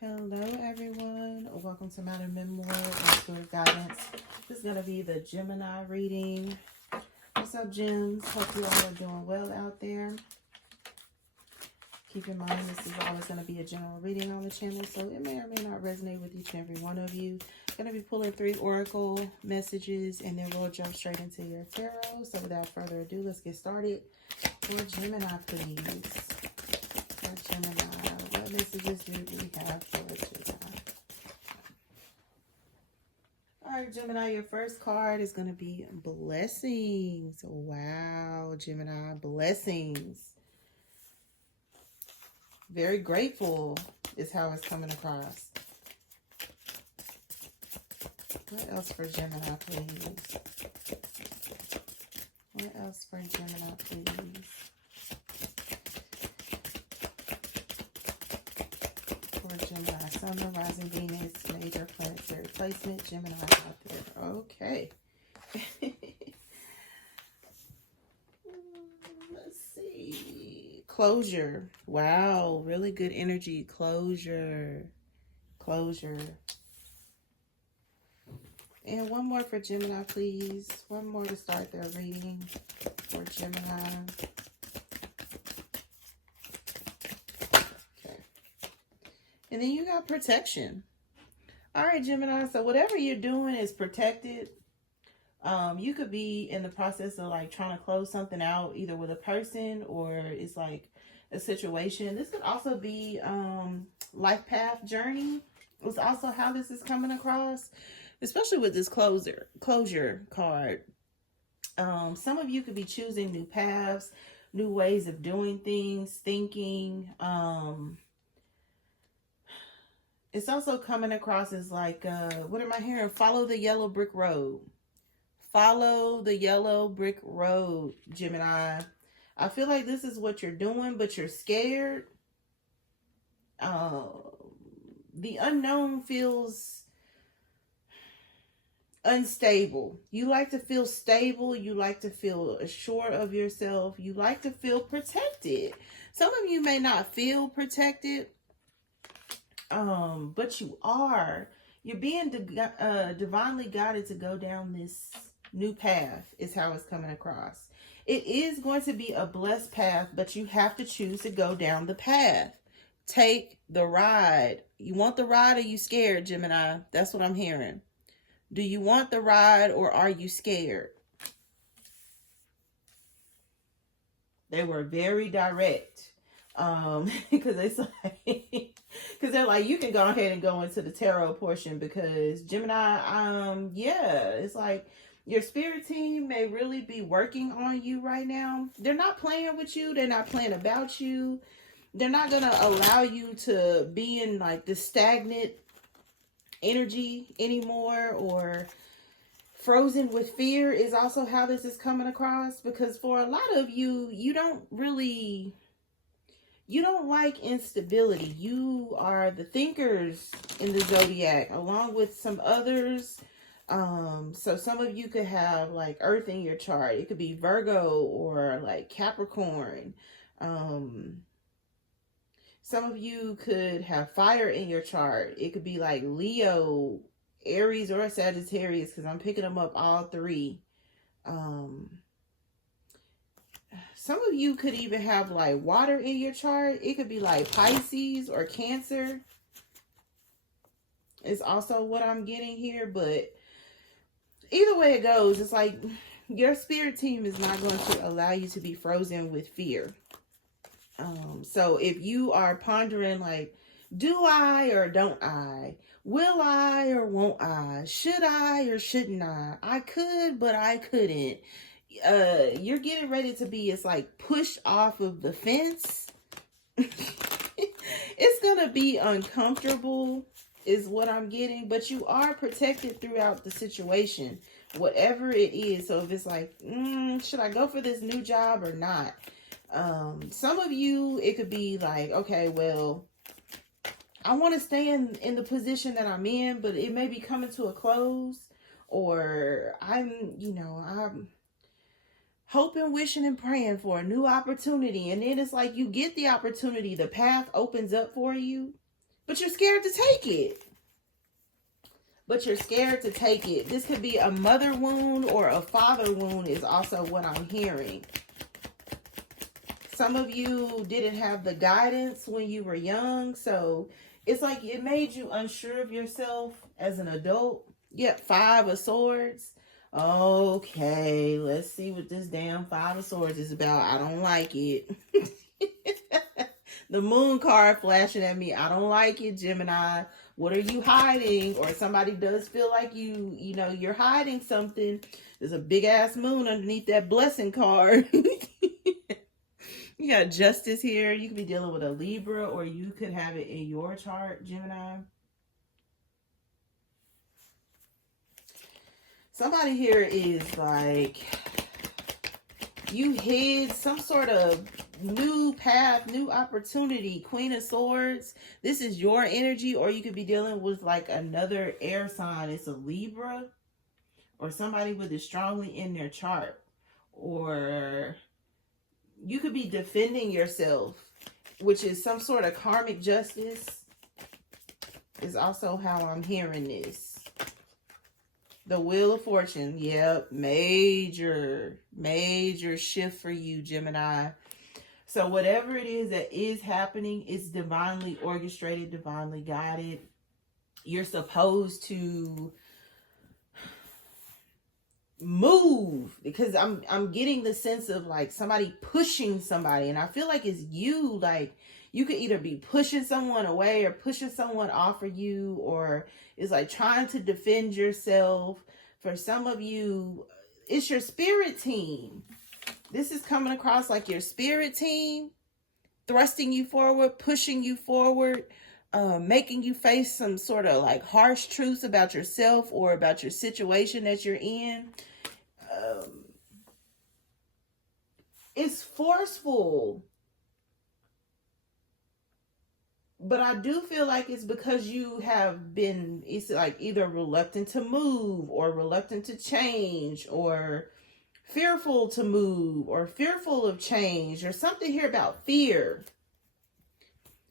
Hello everyone, welcome to MadamMemoir and Spirit Guidance. This is going to be the Gemini reading. What's up, gems? Hope you all are doing well out there. Keep in mind this is always going to be a general reading on the channel, so it may or may not resonate with each and every one of you. Going to be pulling 3 oracle messages and then we'll jump straight into your tarot. So without further ado, let's get started. For Gemini, please. For Gemini, what messages do we have for Gemini? Alright, Gemini, your first card is going to be blessings. Wow, Gemini, blessings. Very grateful is how it's coming across. What else for Gemini, please? What else for Gemini, please? For Gemini, Sun, Moon, Rising, Venus, major planetary placement, Gemini out there. Okay. Let's see. Closure. Wow, really good energy. Closure. Closure. And one more for Gemini, please. One more to start their reading for Gemini. Okay. And then you got protection. All right, Gemini. So whatever you're doing is protected. You could be in the process of like trying to close something out either with a person or it's like a situation. This could also be life path journey. It's also how this is coming across. Especially with this closure card. Some of you could be choosing new paths, new ways of doing things, thinking. It's also coming across as like, what am I hearing? Follow the yellow brick road. Follow the yellow brick road, Gemini. I feel like this is what you're doing, but you're scared. The unknown feels unstable. You like to feel stable. You like to feel assured of yourself. You like to feel protected. Some of you may not feel protected, but you are. You're being divinely guided to go down this new path is how it's coming across. It is going to be a blessed path, but you have to choose to go down the path. Take the ride. You want the ride or you scared, Gemini? That's what I'm hearing. Do you want the ride or are you scared? They were very direct. Because it's like, because they're like, you can go ahead and go into the tarot portion because Gemini, yeah, it's like your spirit team may really be working on you right now. They're not playing with you. They're not playing about you. They're not going to allow you to be in like this stagnant energy anymore, or frozen with fear is also how this is coming across, because for a lot of you, you don't like instability. You are the thinkers in the zodiac along with some others. So some of you could have like Earth in your chart. It could be Virgo or like Capricorn. Some of you could have fire in your chart. It could be like Leo, Aries, or Sagittarius, because I'm picking them up all 3. Some of you could even have like water in your chart. It could be like Pisces or Cancer. It's also what I'm getting here, but either way it goes, it's like your spirit team is not going to allow you to be frozen with fear. So if you are pondering like, do I or don't I? Will I or won't I? Should I or shouldn't I? I could, but I couldn't. You're getting ready to be, it's like pushed off of the fence. It's going to be uncomfortable is what I'm getting, but you are protected throughout the situation, whatever it is. So if it's like, should I go for this new job or not? Some of you, it could be like, okay, well, I want to stay in the position that I'm in, but it may be coming to a close, or I'm hoping, wishing, and praying for a new opportunity. And then it's like you get the opportunity, the path opens up for you, but you're scared to take it. But you're scared to take it. This could be a mother wound or a father wound is also what I'm hearing. Some of you didn't have the guidance when you were young. So it's like it made you unsure of yourself as an adult. Yep, 5 of Swords. Okay, let's see what this damn 5 of Swords is about. I don't like it. The Moon card flashing at me. I don't like it, Gemini. What are you hiding? Or somebody does feel like you know, you're hiding something. There's a big ass moon underneath that blessing card. You got Justice here. You could be dealing with a Libra, or you could have it in your chart, Gemini. Somebody here is like, you hid some sort of new path, new opportunity. Queen of Swords. This is your energy, or you could be dealing with like another air sign. It's a Libra, or somebody with it strongly in their chart. Or you could be defending yourself, which is some sort of karmic justice, is also how I'm hearing this. The Wheel of Fortune. Yep. Major shift for you, Gemini. So whatever it is that is happening, it's divinely orchestrated, divinely guided. You're supposed to move, because I'm getting the sense of like somebody pushing somebody, and I feel like it's you. Like you could either be pushing someone away or pushing someone off of you, or it's like trying to defend yourself. For some of you, it's your spirit team. This is coming across like your spirit team thrusting you forward, pushing you forward, making you face some sort of like harsh truths about yourself or about your situation that you're in. It's forceful, but I do feel like it's because you have been, it's like either reluctant to move or reluctant to change, or fearful to move or fearful of change, or something here about fear.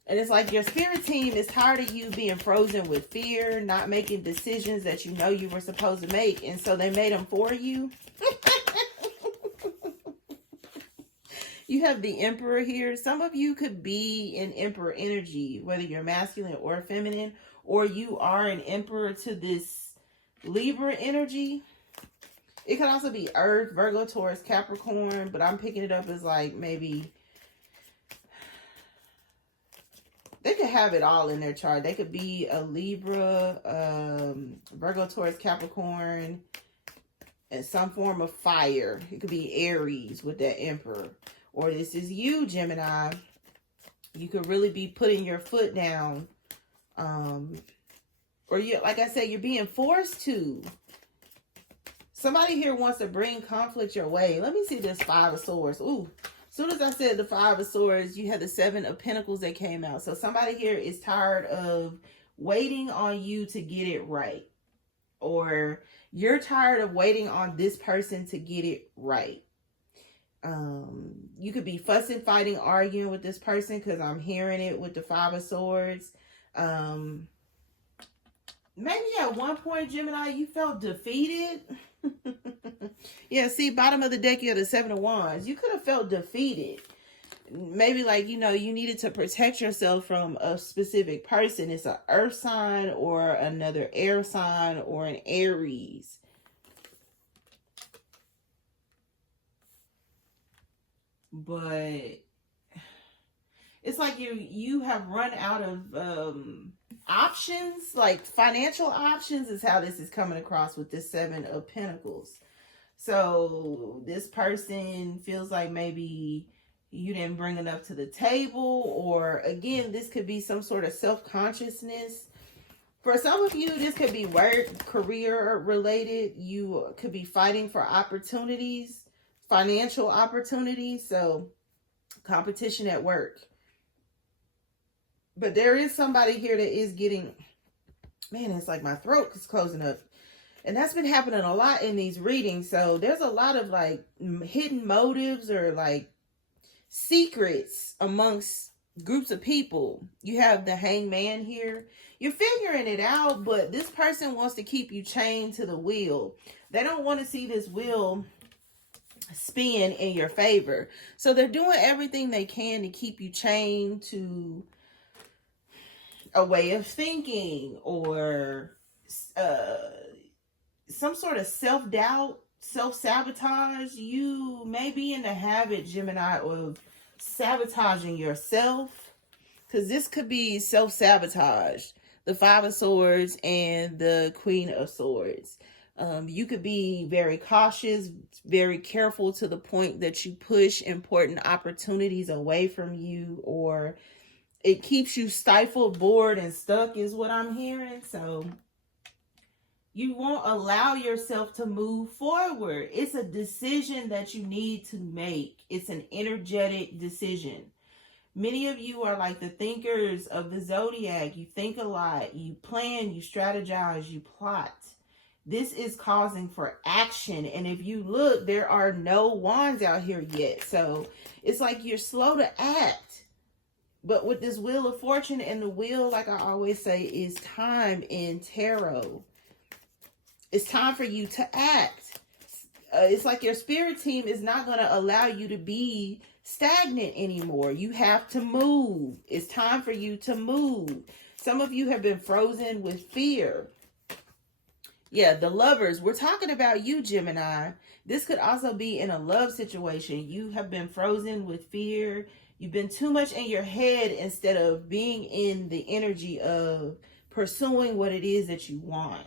And it's like your spirit team is tired of you being frozen with fear, not making decisions that you know you were supposed to make. And so they made them for you. You have the Emperor here. Some of you could be in Emperor energy, whether you're masculine or feminine, or you are an Emperor to this Libra energy. It could also be Earth, Virgo, Taurus, Capricorn, but I'm picking it up as like maybe they could have it all in their chart. They could be a Libra, Virgo, Taurus, Capricorn, and some form of fire. It could be Aries with that Emperor. Or this is you, Gemini. You could really be putting your foot down. Or you, like I said, you're being forced to. Somebody here wants to bring conflict your way. Let me see this 5 of Swords. Ooh. As soon as I said the 5 of Swords, you had the 7 of Pentacles that came out. So somebody here is tired of waiting on you to get it right. Or you're tired of waiting on this person to get it right. You could be fussing, fighting, arguing with this person, because I'm hearing it with the 5 of Swords. Maybe at one point, Gemini, you felt defeated. Yeah, see, bottom of the deck, you have the 7 of Wands. You could have felt defeated. Maybe like, you know, you needed to protect yourself from a specific person. It's an earth sign or another air sign or an Aries. But it's like you have run out of options, like financial options is how this is coming across with this 7 of Pentacles. So this person feels like maybe you didn't bring enough to the table, or again, this could be some sort of self-consciousness. For some of you, this could be work, career related. You could be fighting for opportunities, financial opportunities. So competition at work. But there is somebody here that is getting, man, it's like my throat is closing up. And that's been happening a lot in these readings. So there's a lot of like hidden motives or like secrets amongst groups of people. You have the hangman here. You're figuring it out, but this person wants to keep you chained to the wheel. They don't want to see this wheel spin in your favor. So they're doing everything they can to keep you chained to a way of thinking, or some sort of self-doubt, self-sabotage. You may be in the habit, Gemini, of sabotaging yourself, because this could be self-sabotage. The Five of Swords and the Queen of Swords. You could be very cautious, very careful, to the point that you push important opportunities away from you, or it keeps you stifled, bored, and stuck, is what I'm hearing. So you won't allow yourself to move forward. It's a decision that you need to make. It's an energetic decision. Many of you are like the thinkers of the zodiac. You think a lot, you plan, you strategize, you plot. This is causing for action. And if you look, there are no wands out here yet. So it's like you're slow to act. But with this Wheel of Fortune, and the wheel, like I always say, is time in tarot. It's time for you to act. It's like your spirit team is not going to allow you to be stagnant anymore. You have to move. It's time for you to move. Some of you have been frozen with fear. Yeah, the Lovers. We're talking about you, Gemini. This could also be in a love situation. You have been frozen with fear. You've been too much in your head instead of being in the energy of pursuing what it is that you want.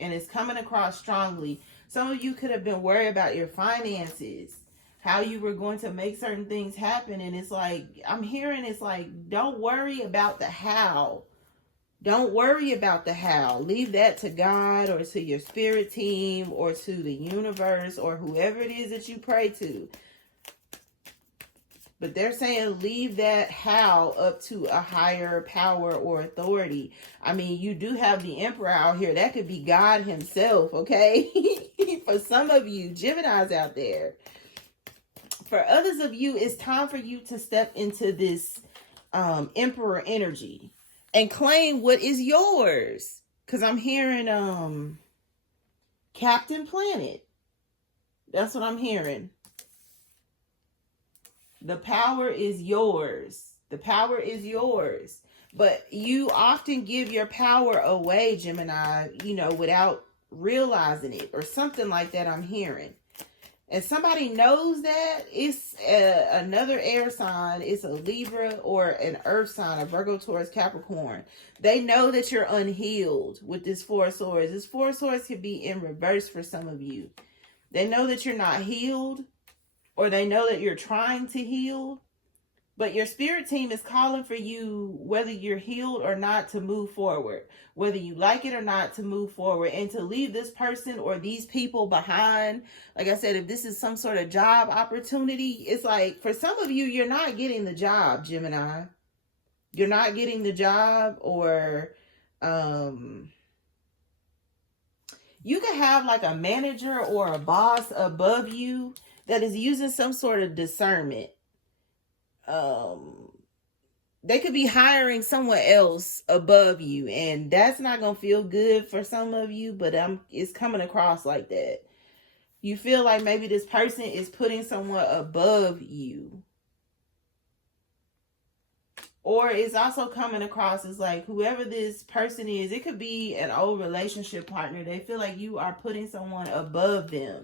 And it's coming across strongly. Some of you could have been worried about your finances, how you were going to make certain things happen. And it's like, I'm hearing it's like, don't worry about the how. Don't worry about the how. Leave that to God, or to your spirit team, or to the universe, or whoever it is that you pray to. But they're saying leave that how up to a higher power or authority. I mean, you do have the Emperor out here. That could be God himself, okay? For some of you, Geminis out there. For others of you, it's time for you to step into this Emperor energy and claim what is yours. Because I'm hearing Captain Planet. That's what I'm hearing. The power is yours. The power is yours. But you often give your power away, Gemini, without realizing it, or something like that, I'm hearing. And somebody knows that. It's another air sign. It's a Libra or an earth sign, a Virgo, Taurus, Capricorn. They know that you're unhealed with this Four of Swords. This Four of Swords could be in reverse for some of you. They know that you're not healed, or they know that you're trying to heal. But your spirit team is calling for you, whether you're healed or not, to move forward. Whether you like it or not, to move forward. And to leave this person or these people behind. Like I said, if this is some sort of job opportunity, it's like, for some of you, you're not getting the job, Gemini. You're not getting the job, or you could have like a manager or a boss above you that is using some sort of discernment. They could be hiring someone else above you, and that's not gonna feel good for some of you, but it's coming across like that. You feel like maybe this person is putting someone above you. Or it's also coming across as like, whoever this person is, it could be an old relationship partner. They feel like you are putting someone above them.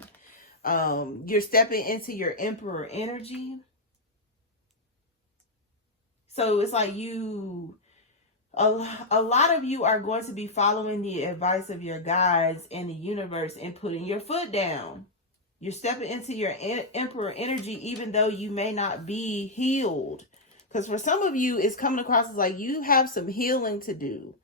You're stepping into your Emperor energy. So it's like a lot of you are going to be following the advice of your guides and the universe and putting your foot down. You're stepping into your Emperor energy, even though you may not be healed. Because for some of you, it's coming across as like you have some healing to do.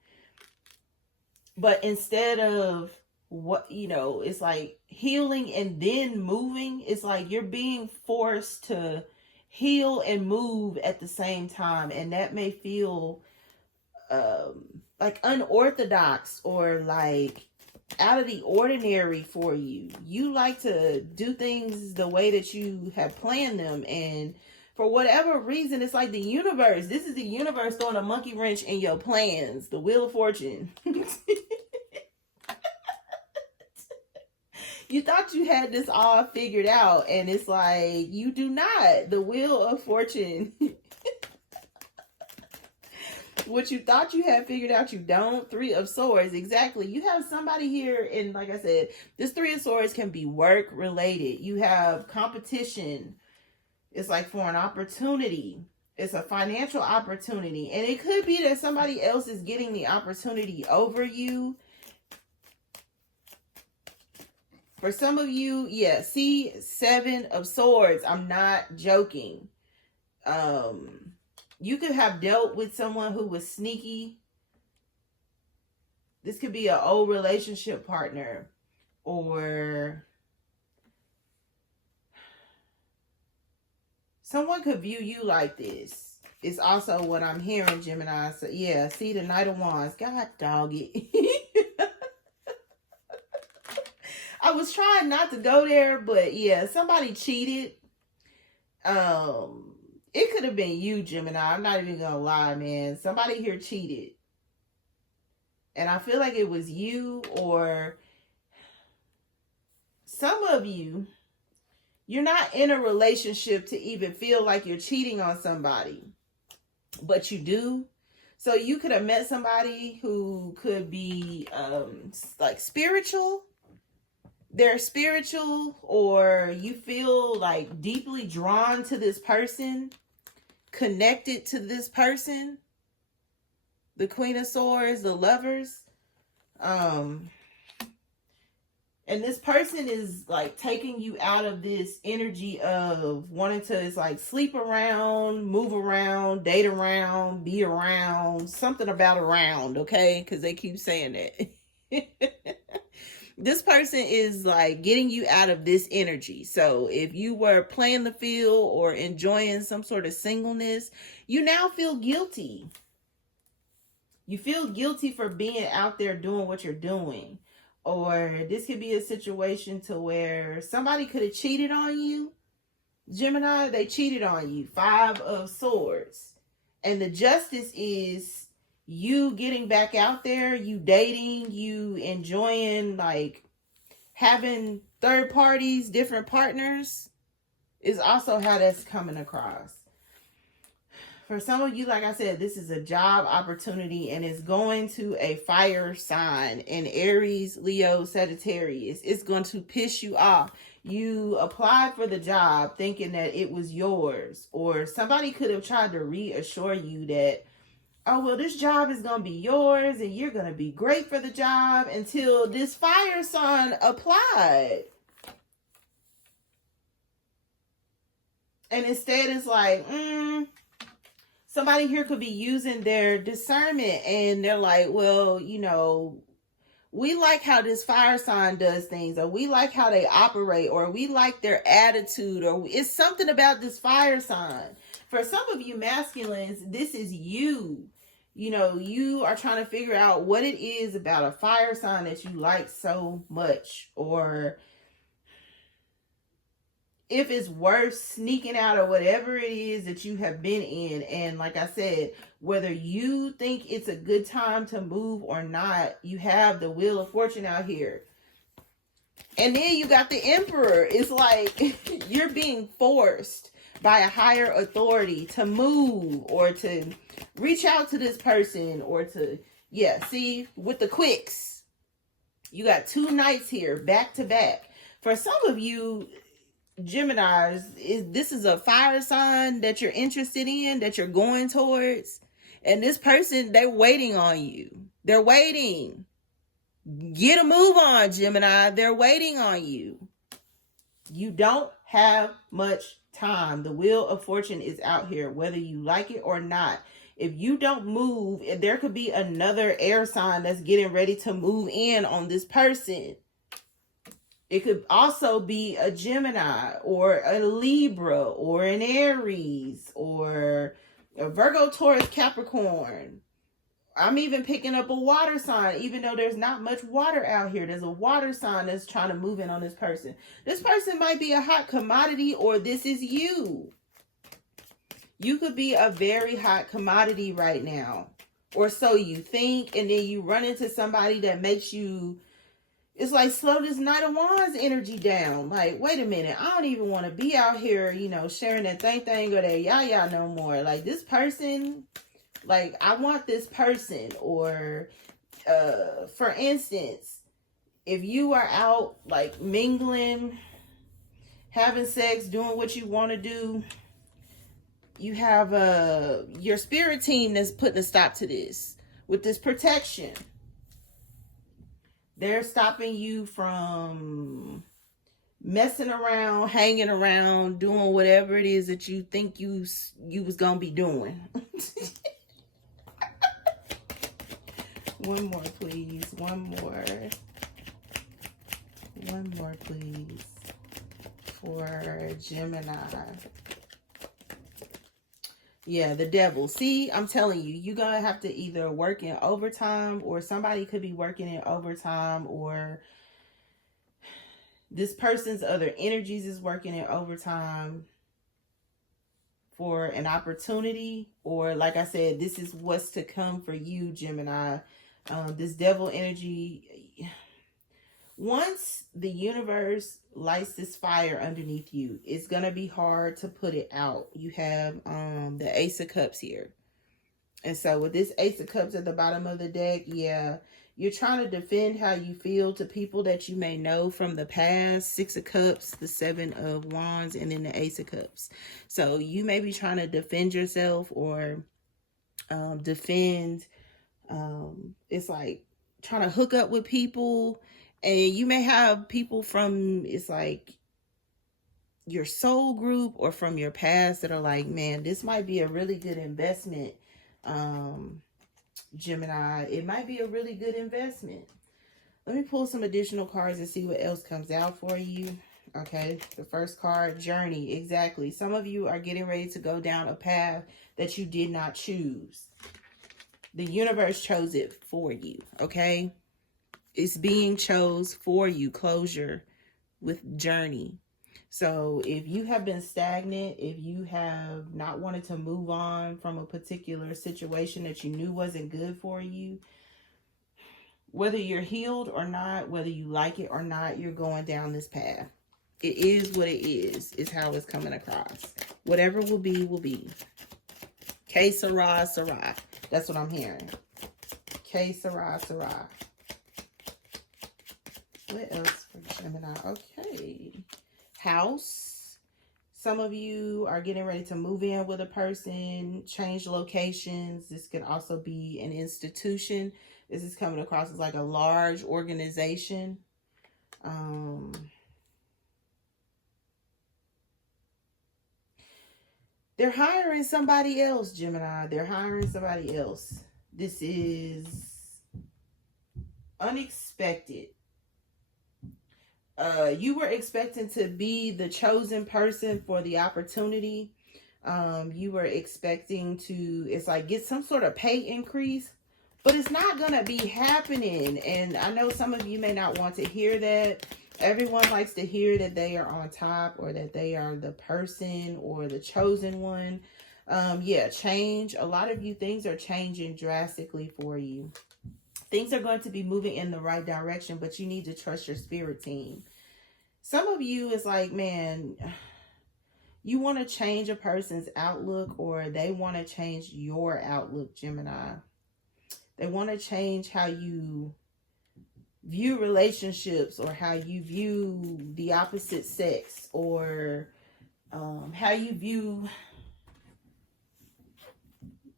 But instead of it's like healing and then moving, it's like you're being forced to heal and move at the same time. And that may feel like unorthodox, or like out of the ordinary for you. You like to do things the way that you have planned them. And For whatever reason, it's like the universe. This is the universe throwing a monkey wrench in your plans. The Wheel of Fortune. You thought you had this all figured out, and it's like, you do not. The Wheel of Fortune. What you thought you had figured out, you don't. Three of Swords. Exactly. You have somebody here, and like I said, this Three of Swords can be work related. You have competition. It's like for an opportunity. It's a financial opportunity. And it could be that somebody else is getting the opportunity over you. For some of you, yeah, see, Seven of Swords. I'm not joking. You could have dealt with someone who was sneaky. This could be an old relationship partner, or someone could view you like this. It's also what I'm hearing, Gemini. So yeah, see the Knight of Wands. God dog it. I was trying not to go there, but yeah, somebody cheated. It could have been you, Gemini. I'm not even gonna lie, man. Somebody here cheated. And I feel like it was you, or some of you, you're not in a relationship to even feel like you're cheating on somebody. But you do. So you could have met somebody who could be like spiritual. They're spiritual, or you feel like deeply drawn to this person, connected to this person. The Queen of Swords, the Lovers. And this person is like taking you out of this energy of wanting to, it's like sleep around, move around, date around, be around, something about around, okay? Because they keep saying that. This person is like getting you out of this energy. So if you were playing the field or enjoying some sort of singleness, you now feel guilty. You feel guilty for being out there doing what you're doing. Or this could be a situation to where somebody could have cheated on you. Gemini, they cheated on you. Five of Swords. And the justice is you getting back out there, you dating, you enjoying, like having third parties, different partners, is also how that's coming across. For some of you, like I said, this is a job opportunity, and it's going to a fire sign in Aries, Leo, Sagittarius. It's going to piss you off. You applied for the job thinking that it was yours, or somebody could have tried to reassure you that, oh, well, this job is going to be yours and you're going to be great for the job, until this fire sign applied. And instead it's like, somebody here could be using their discernment, and they're like, well, you know, we like how this fire sign does things, or we like how they operate, or we like their attitude, or it's something about this fire sign. For some of you masculines, this is you. You know, you are trying to figure out what it is about a fire sign that you like so much, or if it's worth sneaking out, or whatever it is that you have been in. And like I said, whether you think it's a good time to move or not, you have the Wheel of Fortune out here. And then you got the Emperor. It's like you're being forced by a higher authority to move, or to reach out to this person, or to, yeah, see, with the quicks. You got two knights here, back to back. For some of you, Geminis, this is a fire sign that you're interested in, that you're going towards. And this person, they're waiting on you. They're waiting. Get a move on, Gemini. They're waiting on you. You don't have much time. The Wheel of Fortune is out here, whether you like it or not. If you don't move, there could be another air sign that's getting ready to move in on this person. It could also be a Gemini, or a Libra, or an Aries, or a Virgo, Taurus, Capricorn. I'm even picking up a water sign, even though there's not much water out here. There's a water sign that's trying to move in on this person. This person might be a hot commodity, or this is you. You could be a very hot commodity right now, or so you think, and then you run into somebody that makes you, it's like, slow this Knight of Wands energy down. Like, wait a minute, I don't even want to be out here, you know, sharing that thing or that yah no more. Like, this person, like, I want this person. Or for instance, if you are out like mingling, having sex, doing what you want to do, you have your spirit team that's putting a stop to this with this protection. They're stopping you from messing around, hanging around, doing whatever it is that you think you was gonna be doing. One more, please. One more, please, for Gemini. Yeah, the devil. See, I'm telling you, you're going to have to either work in overtime, or somebody could be working in overtime, or this person's other energies is working in overtime for an opportunity. Or like I said, this is what's to come for you, Gemini. This devil energy, once the universe lights this fire underneath you, it's going to be hard to put it out. You have the Ace of Cups here. And so with this Ace of Cups at the bottom of the deck, yeah, you're trying to defend how you feel to people that you may know from the past. Six of Cups, the Seven of Wands, and then the Ace of Cups. So you may be trying to defend yourself, or defend, it's like trying to hook up with people. And you may have people from, it's like, your soul group or from your past that are like, man, this might be a really good investment, Gemini. It might be a really good investment. Let me pull some additional cards and see what else comes out for you. Okay, the first card, journey. Exactly. Some of you are getting ready to go down a path that you did not choose. The universe chose it for you, okay? It's being chose for you. Closure with journey. So if you have been stagnant, if you have not wanted to move on from a particular situation that you knew wasn't good for you, whether you're healed or not, whether you like it or not, you're going down this path. It is what it is how it's coming across. Whatever will be, will be. Que sera, sera. That's what I'm hearing. Que sera, sera. What else for Gemini? Okay. House. Some of you are getting ready to move in with a person, change locations. This could also be an institution. This is coming across as like a large organization. They're hiring somebody else, Gemini. They're hiring somebody else. This is unexpected. You were expecting to be the chosen person for the opportunity. You were expecting to, it's like, get some sort of pay increase, but it's not going to be happening. And I know some of you may not want to hear that. Everyone likes to hear that they are on top, or that they are the person or the chosen one. Yeah, change. A lot of you, things are changing drastically for you. Things are going to be moving in the right direction, but you need to trust your spirit team. Some of you is like, man, you want to change a person's outlook, or they want to change your outlook, Gemini. They want to change how you view relationships, or how you view the opposite sex, or how you view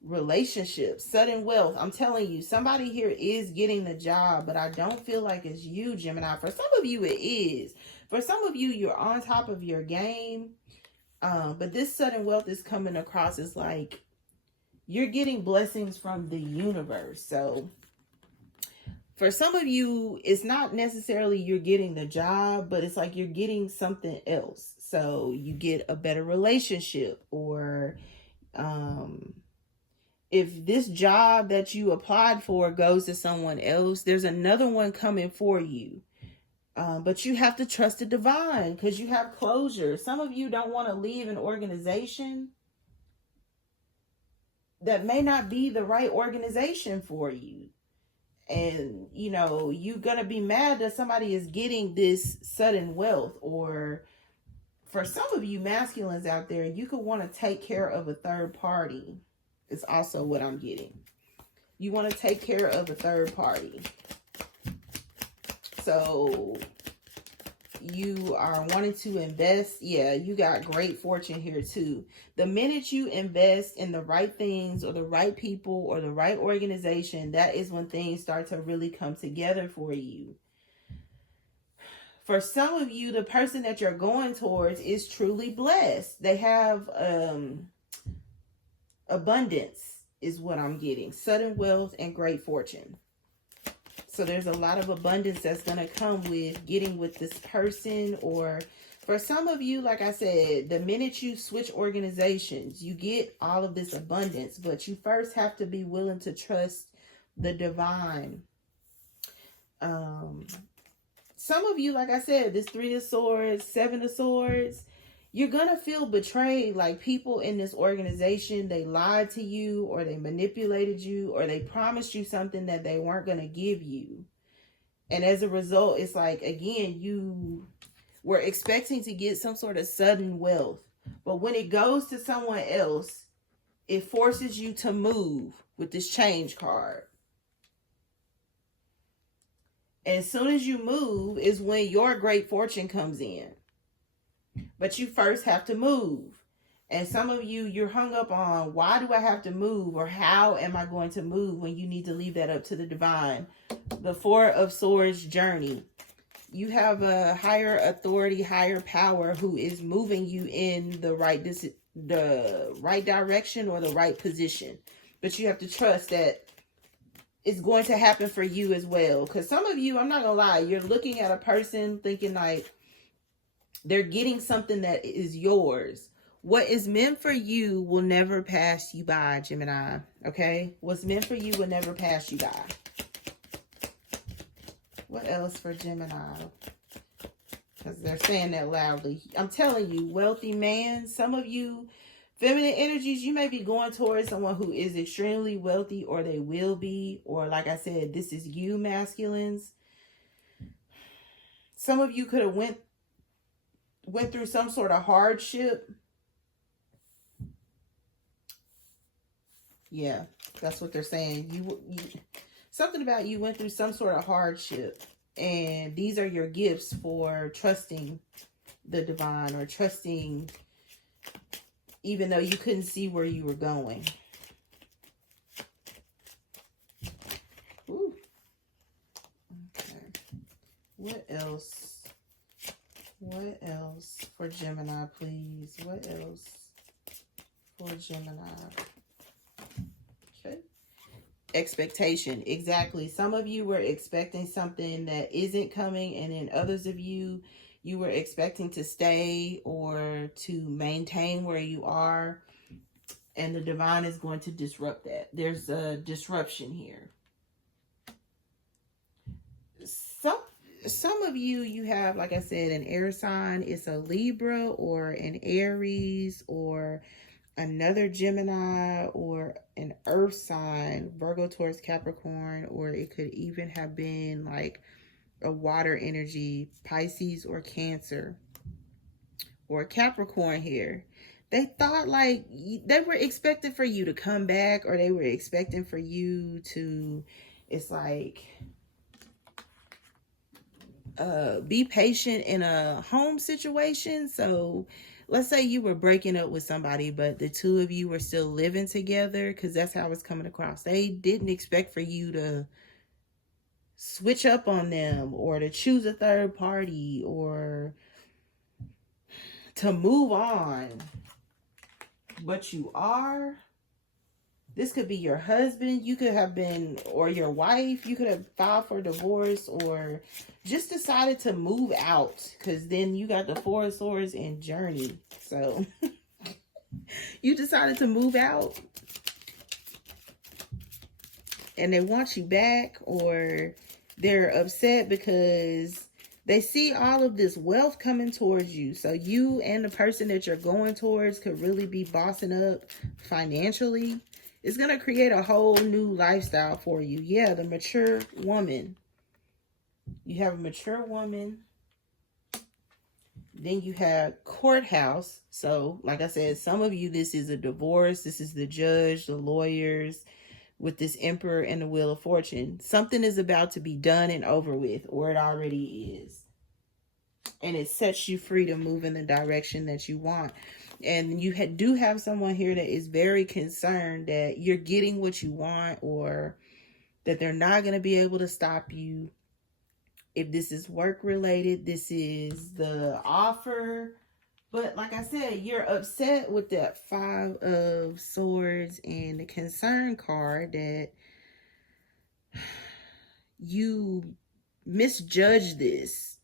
relationships. Sudden wealth. I'm telling you, somebody here is getting the job, but I don't feel like it's you, Gemini. For some of you, it is. For some of you, you're on top of your game. But this sudden wealth is coming across as like you're getting blessings from the universe. So for some of you, it's not necessarily you're getting the job, but it's like you're getting something else. So you get a better relationship, or if this job that you applied for goes to someone else, there's another one coming for you. But you have to trust the divine, because you have closure. Some of you don't want to leave an organization. that may not be the right organization for you. And, you know, you're going to be mad that somebody is getting this sudden wealth. Or for some of you masculines out there, you could want to take care of a third party. It's also what I'm getting. You want to take care of a third party. So you are wanting to invest. Yeah, you got great fortune here too. The minute you invest in the right things or the right people or the right organization, that is when things start to really come together for you. For some of you, the person that you're going towards is truly blessed. They have abundance is what I'm getting. Sudden wealth and great fortune. So there's a lot of abundance that's going to come with getting with this person. Or for some of you, like I said, the minute you switch organizations, you get all of this abundance. But you first have to be willing to trust the divine. Some of you, like I said, this 3 of Swords, 7 of Swords, you're going to feel betrayed. Like people in this organization, they lied to you, or they manipulated you, or they promised you something that they weren't going to give you. And as a result, it's like, again, you were expecting to get some sort of sudden wealth. But when it goes to someone else, it forces you to move with this change card. And as soon as you move is when your great fortune comes in. But you first have to move. And some of you, you're hung up on, why do I have to move? Or how am I going to move, when you need to leave that up to the divine? The 4 of Swords journey. You have a higher authority, higher power who is moving you in the right direction or the right position. But you have to trust that it's going to happen for you as well. Because some of you, I'm not going to lie, you're looking at a person thinking like they're getting something that is yours. What is meant for you will never pass you by, Gemini. Okay? What's meant for you will never pass you by. What else for Gemini? Because they're saying that loudly. I'm telling you, wealthy man, some of you, feminine energies, you may be going towards someone who is extremely wealthy, or they will be. Or like I said, this is you, masculines. Some of you could have went through some sort of hardship. Yeah, that's what they're saying. You something about you went through some sort of hardship, and these are your gifts for trusting the divine, or trusting even though you couldn't see where you were going. Ooh. Okay. What else? What else for Gemini, please? What else for Gemini? Okay. Expectation. Exactly. Some of you were expecting something that isn't coming, and then others of you, you were expecting to stay or to maintain where you are, and the divine is going to disrupt that. There's a disruption here. Some of you, you have, like I said, an air sign. It's a Libra or an Aries or another Gemini or an earth sign, Virgo, Taurus, Capricorn, or it could even have been like a water energy, Pisces or Cancer or Capricorn here. They thought like they were expecting for you to come back, or they were expecting for you to, it's like, be patient in a home situation. So let's say you were breaking up with somebody, but the two of you were still living together, because that's how it's coming across. They didn't expect for you to switch up on them, or to choose a third party, or to move on. But you are. This could be your husband. You could have been, or your wife. You could have filed for divorce, or just decided to move out, because then you got the 4 of Swords and journey. So you decided to move out, and they want you back, or they're upset because they see all of this wealth coming towards you. So you and the person that you're going towards could really be bossing up financially. It's going to create a whole new lifestyle for you. Yeah, the mature woman. You have a mature woman. Then you have courthouse. So, like I said, some of you, this is a divorce. This is the judge, the lawyers with this emperor and the wheel of fortune. Something is about to be done and over with, or it already is. And it sets you free to move in the direction that you want. And you do have someone here that is very concerned that you're getting what you want, or that they're not going to be able to stop you. If this is work related, this is the offer. But like I said, you're upset with that 5 of Swords and the concern card that you misjudge this,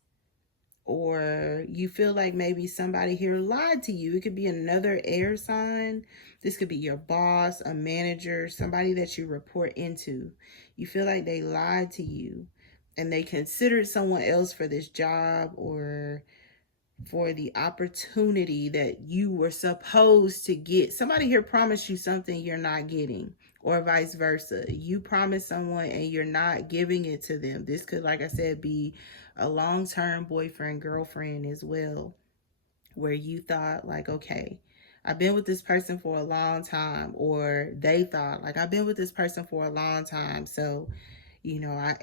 or you feel like maybe somebody here lied to you. It could be another air sign. This could be your boss, a manager, somebody that you report into. You feel like they lied to you and they considered someone else for this job or for the opportunity that you were supposed to get. Somebody here promised you something you're not getting, or vice versa. You promised someone and you're not giving it to them. This could, like I said, be a long-term boyfriend, girlfriend as well, where you thought like, okay, I've been with this person for a long time, or they thought like, I've been with this person for a long time. So, you know,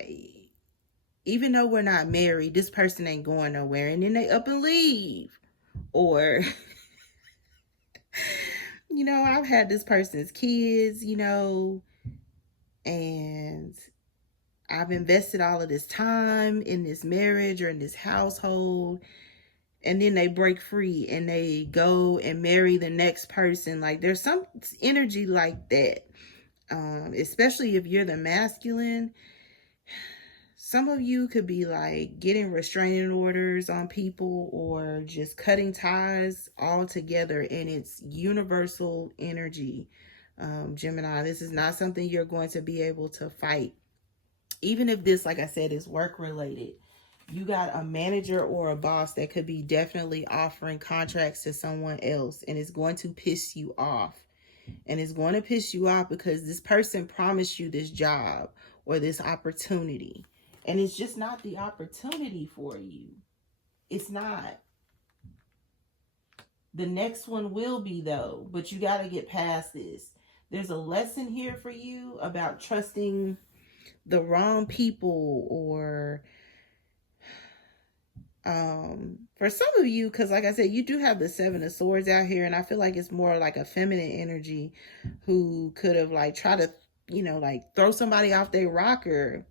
even though we're not married, this person ain't going nowhere. And then they up and leave. Or, you know, I've had this person's kids, you know, and I've invested all of this time in this marriage or in this household. And then they break free and they go and marry the next person. Like, there's some energy like that. Especially if you're the masculine. Some of you could be like getting restraining orders on people, or just cutting ties altogether, and it's universal energy. Gemini, this is not something you're going to be able to fight. Even if this, like I said, is work related. You got a manager or a boss that could be definitely offering contracts to someone else, and it's going to piss you off. And it's going to piss you off because this person promised you this job or this opportunity. And it's just not the opportunity for you. It's not. The next one will be, though. But you got to get past this. There's a lesson here for you about trusting the wrong people, or for some of you, because like I said, you do have the 7 of Swords out here, and I feel like it's more like a feminine energy who could have like tried to, you know, like throw somebody off their rocker.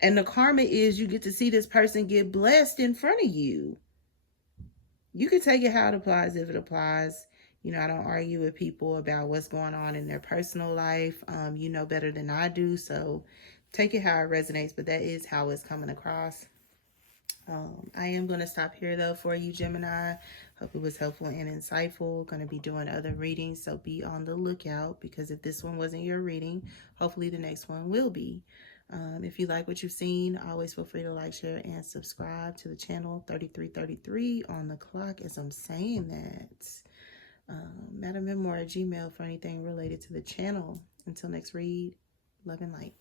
And the karma is you get to see this person get blessed in front of you. You can take it how it applies if it applies. You know, I don't argue with people about what's going on in their personal life. You know better than I do, so take it how it resonates, but that is how it's coming across. I am going to stop here, though, for you, Gemini. Hope it was helpful and insightful. Going to be doing other readings, so be on the lookout, because if this one wasn't your reading, hopefully the next one will be. If you like what you've seen, always feel free to like, share, and subscribe to the channel. 3333 on the clock as I'm saying that. MadamMemoir at Gmail for anything related to the channel. Until next read, love and light.